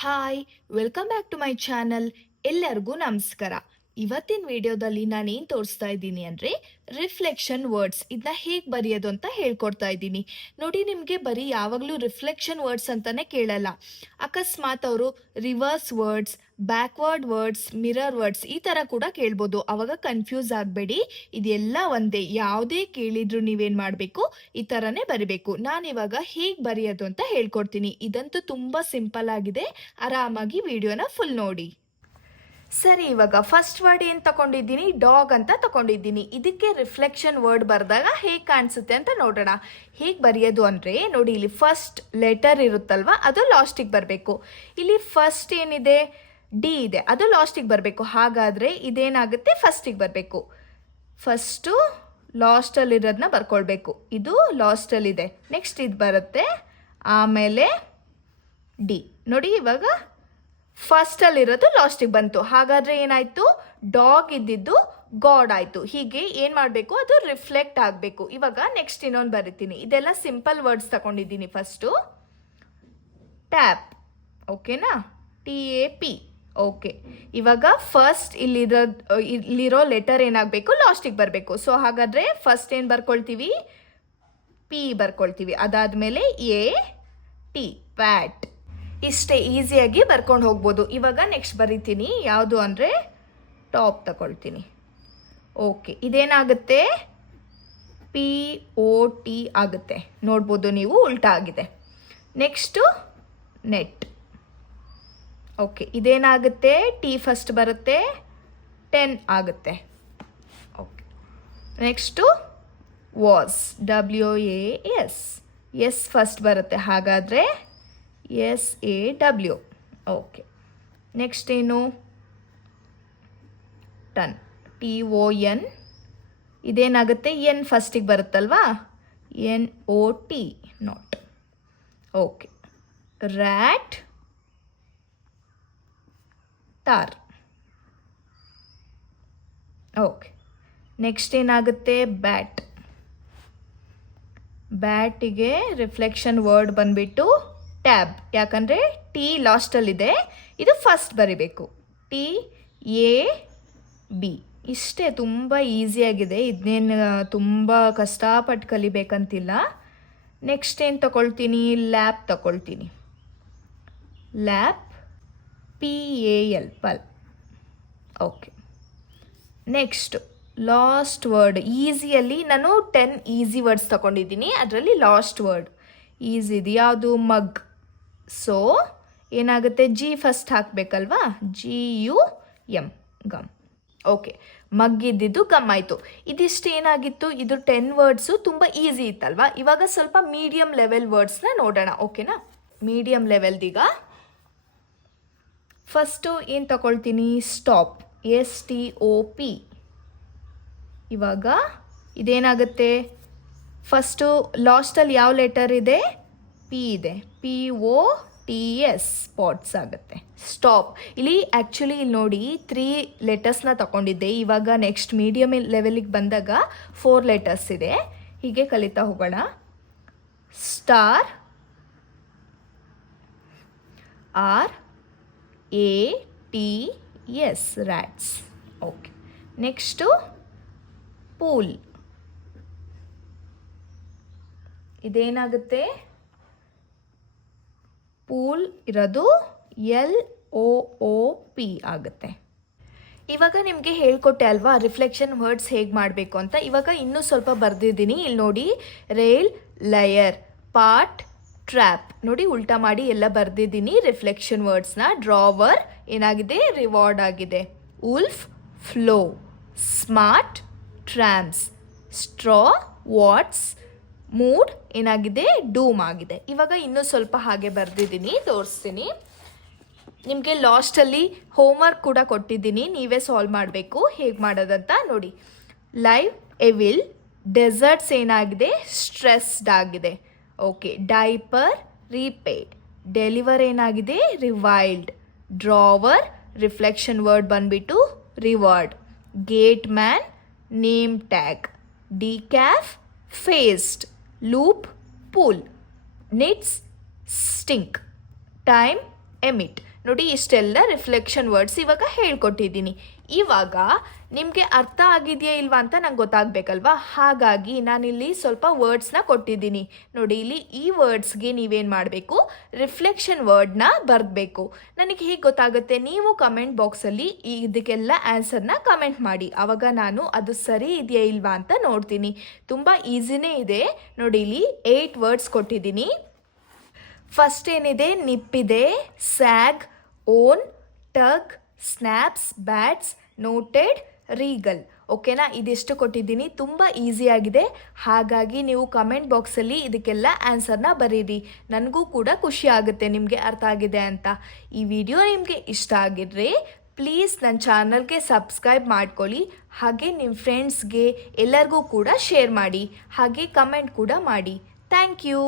Hi welcome back to my channel. ಎಲ್ಲರಿಗೂ ನಮಸ್ಕಾರ. ಇವತ್ತಿನ ವಿಡಿಯೋದಲ್ಲಿ ನಾನೇನು ತೋರಿಸ್ತಾ ಇದ್ದೀನಿ ಅಂದರೆ ರಿಫ್ಲೆಕ್ಷನ್ ವರ್ಡ್ಸ್ ಇದನ್ನ ಹೇಗೆ ಬರೆಯೋದು ಅಂತ ಹೇಳ್ಕೊಡ್ತಾ ಇದ್ದೀನಿ. ನೋಡಿ, ನಿಮಗೆ ಬರೀ ಯಾವಾಗಲೂ ರಿಫ್ಲೆಕ್ಷನ್ ವರ್ಡ್ಸ್ ಅಂತಲೇ ಕೇಳಲ್ಲ. ಅಕಸ್ಮಾತ್ ಅವರು reverse words, backward words, mirror words ಈ ಥರ ಕೂಡ ಕೇಳ್ಬೋದು. ಆವಾಗ ಕನ್ಫ್ಯೂಸ್ ಆಗಬೇಡಿ, ಇದೆಲ್ಲ ಒಂದೇ. ಯಾವುದೇ ಕೇಳಿದ್ರು ನೀವೇನು ಮಾಡಬೇಕು, ಈ ಥರನೇ ಬರಿಬೇಕು. ನಾನಿವಾಗ ಹೇಗೆ ಬರೆಯೋದು ಅಂತ ಹೇಳ್ಕೊಡ್ತೀನಿ. ಇದಂತೂ ತುಂಬ ಸಿಂಪಲ್ ಆಗಿದೆ. ಆರಾಮಾಗಿ ವಿಡಿಯೋನ ಫುಲ್ ನೋಡಿ. ಸರಿ, ಇವಾಗ ಫಸ್ಟ್ ವರ್ಡ್ ಏನು ತಗೊಂಡಿದ್ದೀನಿ, ಡಾಗ್ ಅಂತ ತಗೊಂಡಿದ್ದೀನಿ. ಇದಕ್ಕೆ ರಿಫ್ಲೆಕ್ಷನ್ ವರ್ಡ್ ಬರೆದಾಗ ಹೇಗೆ ಕಾಣಿಸುತ್ತೆ ಅಂತ ನೋಡೋಣ. ಹೇಗೆ ಬರೆಯೋದು ಅಂದರೆ ನೋಡಿ, ಇಲ್ಲಿ ಫಸ್ಟ್ ಲೆಟರ್ ಇರುತ್ತಲ್ವ, ಅದು ಲಾಸ್ಟಿಗೆ ಬರಬೇಕು. ಇಲ್ಲಿ ಫಸ್ಟ್ ಏನಿದೆ, ಡಿ ಇದೆ, ಅದು ಲಾಸ್ಟಿಗೆ ಬರಬೇಕು. ಹಾಗಾದರೆ ಇದೇನಾಗುತ್ತೆ, ಫಸ್ಟಿಗೆ ಬರಬೇಕು. ಫಸ್ಟು ಲಾಸ್ಟಲ್ಲಿರೋದನ್ನ ಬರ್ಕೊಳ್ಬೇಕು. ಇದು ಲಾಸ್ಟಲ್ಲಿದೆ, ನೆಕ್ಸ್ಟ್ ಇದು ಬರುತ್ತೆ, ಆಮೇಲೆ ಡಿ. ನೋಡಿ, ಇವಾಗ ಫಸ್ಟಲ್ಲಿರೋದು ಲಾಸ್ಟಿಗೆ ಬಂತು. ಹಾಗಾದರೆ ಏನಾಯಿತು, ಡಾಗ್ ಇದ್ದಿದ್ದು ಗಾಡ್ ಆಯಿತು. ಹೀಗೆ ಏನು ಮಾಡಬೇಕು, ಅದು ರಿಫ್ಲೆಕ್ಟ್ ಆಗಬೇಕು. ಇವಾಗ ನೆಕ್ಸ್ಟ್ ಇನ್ನೊಂದು ಬರಿತೀನಿ. ಇದೆಲ್ಲ ಸಿಂಪಲ್ ವರ್ಡ್ಸ್ ತಗೊಂಡಿದ್ದೀನಿ. ಫಸ್ಟು ಟ್ಯಾಪ್, ಓಕೆನಾ, TAP. ಓಕೆ, ಇವಾಗ ಫಸ್ಟ್ ಇಲ್ಲಿರೋ ಲೆಟರ್ ಏನಾಗಬೇಕು, ಲಾಸ್ಟಿಗೆ ಬರಬೇಕು. ಸೊ ಹಾಗಾದರೆ ಫಸ್ಟ್ ಏನು ಬರ್ಕೊಳ್ತೀವಿ, P ಬರ್ಕೊಳ್ತೀವಿ. ಅದಾದಮೇಲೆ AT, ಪ್ಯಾಟ್. ಇಷ್ಟೇ, ಈಸಿಯಾಗಿ ಬರ್ಕೊಂಡು ಹೋಗ್ಬೋದು. ಇವಾಗ ನೆಕ್ಸ್ಟ್ ಬರಿತೀನಿ. ಯಾವುದು ಅಂದರೆ ಟಾಪ್ ತಗೊಳ್ತೀನಿ. ಓಕೆ, ಇದೇನಾಗುತ್ತೆ, POT ಆಗುತ್ತೆ. ನೋಡ್ಬೋದು ನೀವು, ಉಲ್ಟಾ ಆಗಿದೆ. Next net. ಓಕೆ, ಇದೇನಾಗುತ್ತೆ, T ಫಸ್ಟ್ ಬರುತ್ತೆ, 10 ಆಗುತ್ತೆ. Okay, next was, WAS. S first ಬರುತ್ತೆ, ಹಾಗಾದರೆ SAW. ಓಕೆ, ನೆಕ್ಸ್ಟ್ ಏನು, ಟನ್, TON. ಇದೇನಾಗುತ್ತೆ, N ಫಸ್ಟಿಗೆ ಬರುತ್ತಲ್ವಾ, NOT, not. Okay, rat, tar. Okay, next ಏನಾಗುತ್ತೆ, ಬ್ಯಾಟ್. ಬ್ಯಾಟಿಗೆ ರಿಫ್ಲೆಕ್ಷನ್ ವರ್ಡ್ ಬಂದ್ಬಿಟ್ಟು ಟ್ಯಾಬ್. ಯಾಕಂದರೆ T ಲಾಸ್ಟಲ್ಲಿದೆ, ಇದು ಫಸ್ಟ್ ಬರಿಬೇಕು, TAB. ಇಷ್ಟೇ, ತುಂಬ ಈಸಿಯಾಗಿದೆ. ಇದನ್ನೇನು ತುಂಬ ಕಷ್ಟಪಟ್ಟು ಕಲಿಬೇಕಂತಿಲ್ಲ. ನೆಕ್ಸ್ಟ್ ಏನು ತಗೊಳ್ತೀನಿ, ಲ್ಯಾಪ್ ತಗೊಳ್ತೀನಿ. Lap, PAL, pal. Okay, next last word. ಈಸಿಯಲ್ಲಿ ನಾನು 10 ಈಸಿ ವರ್ಡ್ಸ್ ತಗೊಂಡಿದ್ದೀನಿ. ಅದರಲ್ಲಿ ಲಾಸ್ಟ್ ವರ್ಡ್ ಈಸಿದು ಯಾವುದು, ಮಗ್. ಸೊ ಏನಾಗುತ್ತೆ, G ಫಸ್ಟ್ ಹಾಕಬೇಕಲ್ವಾ, GUM, ಗಮ್. ಓಕೆ, ಮಗ್ಗಿದ್ದಿದ್ದು ಗಮ್ ಆಯಿತು. ಇದಿಷ್ಟು ಏನಾಗಿತ್ತು, ಇದು 10 ವರ್ಡ್ಸು ತುಂಬ ಈಸಿ ಇತ್ತಲ್ವಾ. ಇವಾಗ ಸ್ವಲ್ಪ ಮೀಡಿಯಮ್ ಲೆವೆಲ್ ವರ್ಡ್ಸ್ನ ನೋಡೋಣ. ಓಕೆನಾ, ಮೀಡಿಯಮ್ ಲೆವೆಲ್ದೀಗ ಫಸ್ಟು ಏನು ತಗೊಳ್ತೀನಿ, ಸ್ಟಾಪ್, STOP. ಇವಾಗ ಇದೇನಾಗುತ್ತೆ, ಫಸ್ಟು ಲಾಸ್ಟಲ್ಲಿ ಯಾವ ಲೆಟರ್ ಇದೆ, P ಇದೆ, POTS, ಸ್ಪಾಟ್ಸ್ ಆಗುತ್ತೆ. ಸ್ಟಾಪ್. ಇಲ್ಲಿ ಆ್ಯಕ್ಚುಲಿ ಇಲ್ಲಿ ನೋಡಿ 3 ಲೆಟರ್ಸ್ನ ತಗೊಂಡಿದ್ದೆ. ಇವಾಗ ನೆಕ್ಸ್ಟ್ ಮೀಡಿಯಮ್ ಲೆವೆಲಿಗೆ ಬಂದಾಗ 4 ಲೆಟರ್ಸ್ ಇದೆ. ಹೀಗೆ ಕಲಿತಾ ಹೋಗೋಣ. Star, RATS, rats. Okay, next pool. ಇದೇನಾಗುತ್ತೆ, ಪೂಲ್ ಇರೋದು LOOP ಆಗುತ್ತೆ. ಇವಾಗ ನಿಮಗೆ ಹೇಳ್ಕೊಟ್ಟೆ ಅಲ್ವಾ ರಿಫ್ಲೆಕ್ಷನ್ ವರ್ಡ್ಸ್ ಹೇಗೆ ಮಾಡಬೇಕು ಅಂತ. ಇವಾಗ ಇನ್ನೂ ಸ್ವಲ್ಪ ಬರೆದಿದ್ದೀನಿ. ಇಲ್ಲಿ ನೋಡಿ, ರೈಲ್, ಲಯರ್, ಪಾರ್ಟ್, ಟ್ರ್ಯಾಪ್. ನೋಡಿ, ಉಲ್ಟಾ ಮಾಡಿ ಎಲ್ಲ ಬರೆದಿದ್ದೀನಿ ರಿಫ್ಲೆಕ್ಷನ್ ವರ್ಡ್ಸ್ನ. ಡ್ರಾವರ್ ಏನಾಗಿದೆ, ರಿವಾರ್ಡ್ ಆಗಿದೆ. Wolf, flow. Smart, trams. Straw, warts. Mood ಏನಾಗಿದೆ, ಡೂಮ್ ಆಗಿದೆ. ಇವಾಗ ಇನ್ನೂ ಸ್ವಲ್ಪ ಹಾಗೆ ಬರೆದಿದ್ದೀನಿ, ತೋರಿಸ್ತೀನಿ ನಿಮಗೆ. ಲಾಸ್ಟಲ್ಲಿ ಹೋಮ್ವರ್ಕ್ ಕೂಡ ಕೊಟ್ಟಿದ್ದೀನಿ, ನೀವೇ ಸಾಲ್ವ್ ಮಾಡಬೇಕು. ಹೇಗೆ ಮಾಡೋದಂತ ನೋಡಿ. Live, evil. ಡೆಸರ್ಟ್ಸ್ ಏನಾಗಿದೆ, ಸ್ಟ್ರೆಸ್ಡ್ ಆಗಿದೆ. Okay, diaper, repaid. ಡೆಲಿವರ್ ಏನಾಗಿದೆ, ರಿವೈಲ್ಡ್. ಡ್ರಾವರ್ ರಿಫ್ಲೆಕ್ಷನ್ ವರ್ಡ್ ಬಂದ್ಬಿಟ್ಟು reward. Gate man, name tag. Decaf, faced. Loop, pool. Knits, stink. Time, emit. ನೋಡಿ ಇಷ್ಟೆಲ್ಲ ರಿಫ್ಲೆಕ್ಷನ್ ವರ್ಡ್ಸ್ ಇವಾಗ ಹೇಳ್ಕೊಟ್ಟಿದ್ದೀನಿ. ಇವಾಗ ನಿಮಗೆ ಅರ್ಥ ಆಗಿದೆಯಾ ಇಲ್ವಾ ಅಂತ ನಂಗೆ ಗೊತ್ತಾಗಬೇಕಲ್ವಾ, ಹಾಗಾಗಿ ನಾನಿಲ್ಲಿ ಸ್ವಲ್ಪ ವರ್ಡ್ಸ್ನ ಕೊಟ್ಟಿದ್ದೀನಿ. ನೋಡಿ ಇಲ್ಲಿ ಈ ವರ್ಡ್ಸ್ಗೆ ನೀವೇನು ಮಾಡಬೇಕು, ರಿಫ್ಲೆಕ್ಷನ್ ವರ್ಡ್ನ ಬರೆದಬೇಕು. ನನಗೆ ಹೇಗೆ ಗೊತ್ತಾಗುತ್ತೆ, ನೀವು ಕಮೆಂಟ್ ಬಾಕ್ಸಲ್ಲಿ ಇದಕ್ಕೆಲ್ಲ ಆನ್ಸರ್ನ ಕಮೆಂಟ್ ಮಾಡಿ, ಆವಾಗ ನಾನು ಅದು ಸರಿ ಇದೆಯಾ ಇಲ್ವಾ ಅಂತ ನೋಡ್ತೀನಿ. ತುಂಬ ಈಸಿನೇ ಇದೆ. ನೋಡಿ ಇಲ್ಲಿ 8 ವರ್ಡ್ಸ್ ಕೊಟ್ಟಿದ್ದೀನಿ. ಫಸ್ಟ್ ಏನಿದೆ, ನಿಪ್ಪಿದೆ, sag, own, tug, snaps, bats, noted, regal. ಓಕೆನಾ, ಇದಿಷ್ಟು ಕೊಟ್ಟಿದ್ದೀನಿ. ತುಂಬ ಈಸಿಯಾಗಿದೆ, ಹಾಗಾಗಿ ನೀವು ಕಮೆಂಟ್ ಬಾಕ್ಸಲ್ಲಿ ಇದಕ್ಕೆಲ್ಲ ಆನ್ಸರ್ನ ಬರೀರಿ. ನನಗೂ ಕೂಡ ಖುಷಿ ಆಗುತ್ತೆ ನಿಮಗೆ ಅರ್ಥ ಆಗಿದೆ ಅಂತ. ಈ ವಿಡಿಯೋ ನಿಮಗೆ ಇಷ್ಟ ಆಗಿದ್ರೆ ಪ್ಲೀಸ್ ನನ್ನ ಚಾನಲ್ಗೆ ಸಬ್ಸ್ಕ್ರೈಬ್ ಮಾಡ್ಕೊಳ್ಳಿ, ಹಾಗೆ ನಿಮ್ಮ ಫ್ರೆಂಡ್ಸ್ಗೆ ಎಲ್ಲರಿಗೂ ಕೂಡ ಶೇರ್ ಮಾಡಿ, ಹಾಗೆ ಕಮೆಂಟ್ ಕೂಡ ಮಾಡಿ. Thank you.